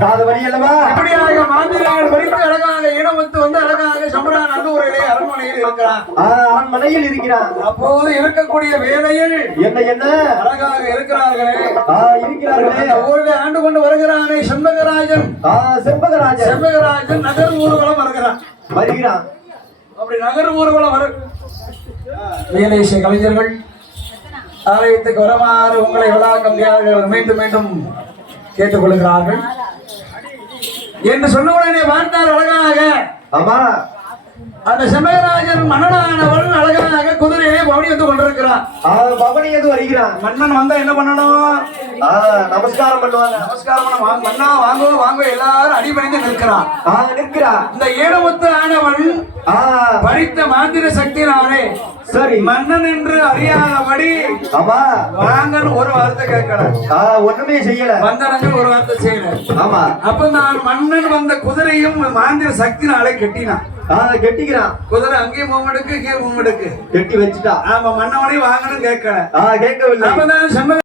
காது வழி அல்லவா? இப்படியாக மாந்திரிகள் படித்து அழகாக இனமத்து வந்து அழகாக சம்பரான் நல்லூரிலே அரண்மனையில் இருக்கிறான் ஆ, அரண்மனையில் இருக்கிறான். அப்போது இருக்கக்கூடிய வேலையில் என்ன என்ன? அழகாக இருக்கிறார்களே. இருக்கிறார்களே. ஊரிலே ஆண்டு கொண்டு வருகிறானே செண்பகராஜன். செண்பகராஜன். செண்பகராஜன் நகர் ஊர்வலம் வருகிறான். வருகிறான். அப்படி நகர் ஊர்வலம் வரு. வேலேசிய கலைஞர்கள் ஆலயத்துக்கு வருமாறு உங்களை விழாக்கம் தியாகர்கள் மீண்டும் மீண்டும் கேட்டுக்கொள்கிறார்கள். என்று சொன்ன உடனே பார்த்தார் அழகாக. ஆமா. அந்த செம்மகராஜன் மன்னனானவன் அழகாக குதிரையிலே பவனி வந்து கொண்டிருக்கிறான் பவனி எது வருகிறான் மன்னன் வந்தா என்ன பண்ணணும்? நமஸ்காரம் பண்ணுவாங்க. நமஸ்காரம் பண்ண மன்னா வாங்கோ வாங்கோ எல்லாரும் அடிபணிந்து நிற்கிறான் நிற்கிறான் இந்த ஏழமுத்து ஆனவன் ஆ, பறித்த மாந்திர சக்தினாலே சரி. மன்னன் என்று அறியாதபடி ஆமா. வாங்கன்னு ஒரு வார்த்தை கேட்கல. ஒண்ணுமே செய்யல. வந்தனங்கள் ஒரு வார்த்தை செய்யல. ஆமா. அப்ப நான் மன்னன் வந்த குதிரையும் மாந்திர சக்தினாலே கெட்டினான். கெட்டிக்கிறான். குதிரை அங்கேயும் மூமெடுக்கு இங்கேயும் மூமெடுக்கு கெட்டி வச்சுட்டா ஆமா மன்னவனையும் வாங்கணும் கேட்கல. கேட்கவில்லை. அப்பதான்